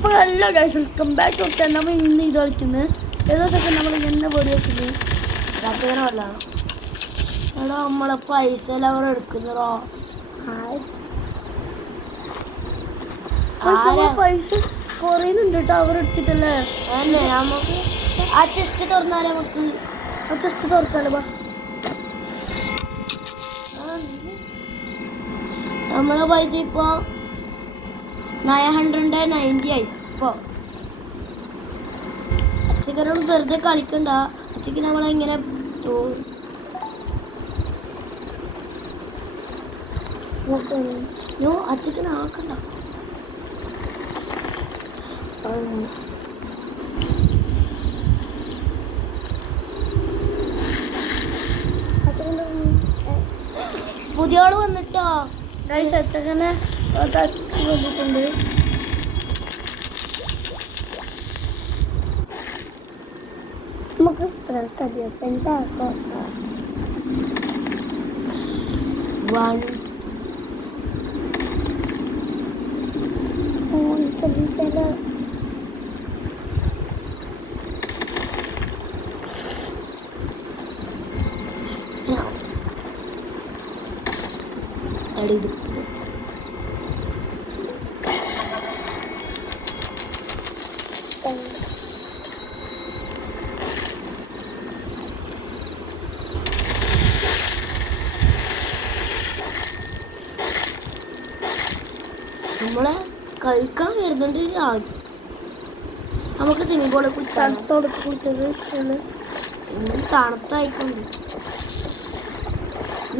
അപ്പോൾ എല്ലാ guys welcome back to channel. നമ്മൾ ഇന്ന് ഇത് കളിക്കുന്നത് ഏതൊക്കെ നമ്മൾ ഇങ്ങനെ പൊടി വെക്കുന്നത് അതേറല്ല എടാ നമ്മളെ പൈസ അവർ എടുക്കുന്നോ പൈസ കുറയുന്നുണ്ട് കേട്ടോ അവർ എടുത്തിട്ടല്ലേ അല്ലേ നമുക്ക് ആ ചെസ്റ്റ് തുറന്നാലേ നമുക്ക് ആ ചെസ്റ്റ് തുറക്കാലോ നമ്മളെ പൈസ ഇപ്പോൾ 990 ആയി. ഇപ്പോൾ അച്ഛക്കരോട് വെറുതെ കളിക്കണ്ട. അച്ഛക്ക് നമ്മളെങ്ങനെ അച്ഛക്ക് ആക്കണ്ട. പുതിയ ആള് വന്നിട്ടോ അച്ഛനെ വന്നിട്ടുണ്ട്. നമുക്ക് നമ്മളെ കഴിക്കാൻ വരുന്നുണ്ട്. നമുക്ക് സ്വിമ്മിംഗ് പൂളിൽ കുളിച്ചത് തണുത്തായിക്കൊണ്ട്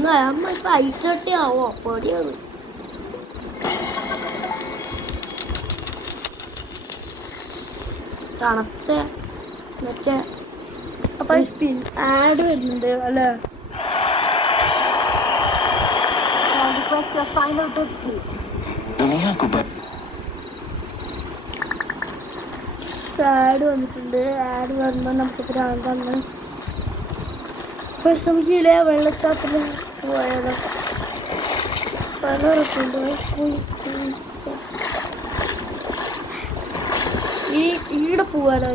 നമ്മ ഇപ്പൊ ഐസ് കട്ടി ആവോ പൊടിയത്. തണുത്ത മറ്റേ അപ്പൊ ആഡ് വരുന്നുണ്ട് അല്ലേ. ആഡ് വന്നിട്ടുണ്ട്. ആഡ് വരുമ്പോൾ നമുക്ക് ഭ്രാന്താണ്. പക്ഷെ നമുക്ക് ഇല്ലേ വെള്ളച്ചാട്ടത്തിൽ പോയാലോ പല രസമുണ്ട്. ഈടെ പോവാലോ.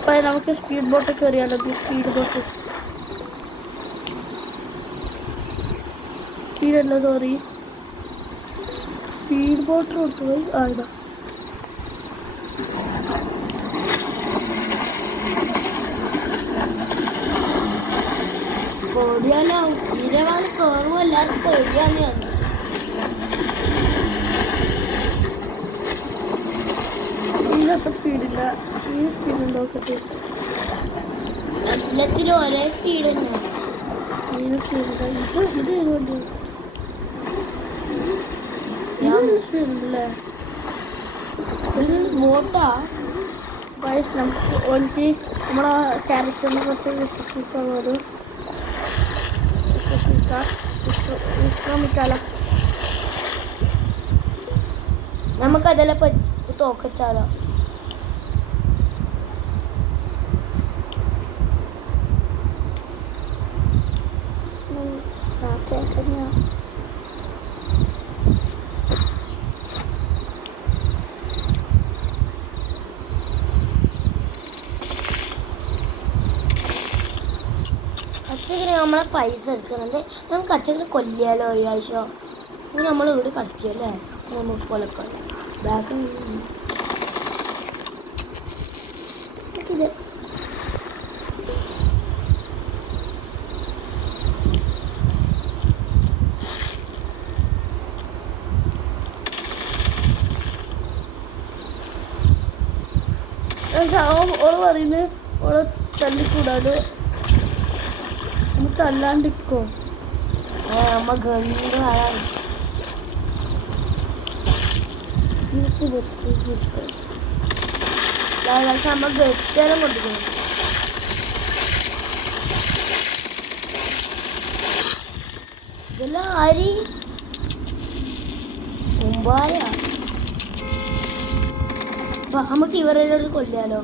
അപ്പം നമുക്ക് സ്പീഡ് ബോട്ടൊക്കെ അറിയാലോ. സ്പീഡ് ബോട്ട് സ്പീഡല്ല സോറി സ്പീഡ് ബോട്ട് കൊടുത്തുപോയി. ഇതാ പേടിയാലോ ഇരവാള് കയറും. എല്ലാവർക്കും പേടിയാന്ന് ഇതിലൊക്കെ സ്പീഡില്ല. ഈ സ്പീഡ് നോക്കട്ടെ. എല്ലാത്തിലും ഒരേ സ്പീഡ് തന്നെയാണ്. ഇതിന് സ്പീഡില്ല. ഇത് ഏതുകൊണ്ട് സ്പീഡുണ്ടല്ലേ. ഇത് ബോട്ടാ വയസ്സ്. നമുക്ക് ഓൾക്ക് നമ്മളെ ക്യാരക്ടറിനെ കുറച്ച് വിശ്രമിക്കാലോ. നമുക്കതെല്ലാം തോക്കച്ചാലോ. അച്ഛന് നമ്മളെ പൈസ എടുക്കുന്നുണ്ട്. നമുക്ക് അച്ഛനെ കൊല്ലിയാലോ ഈ ആഴ്ച. അങ്ങനെ നമ്മൾ ഇവിടെ കളിക്കല്ലേ. നമുക്ക് കൊലക്കൊല്ല ബാക്ക് ഇത് ഓള് പറയുന്നത് ഓളെ തല്ലിക്കൂടാതെ തല്ലാണ്ടിക്കോ. അമ്മ ഗണ്ട് ആളാണ്. അമ്മ ഗെറ്റേരം കൊടുക്കണം. ഇതെല്ലാം അരി മുമ്പായ നമുക്ക് ഇവരെല്ലാം കൊല്ലാലോ.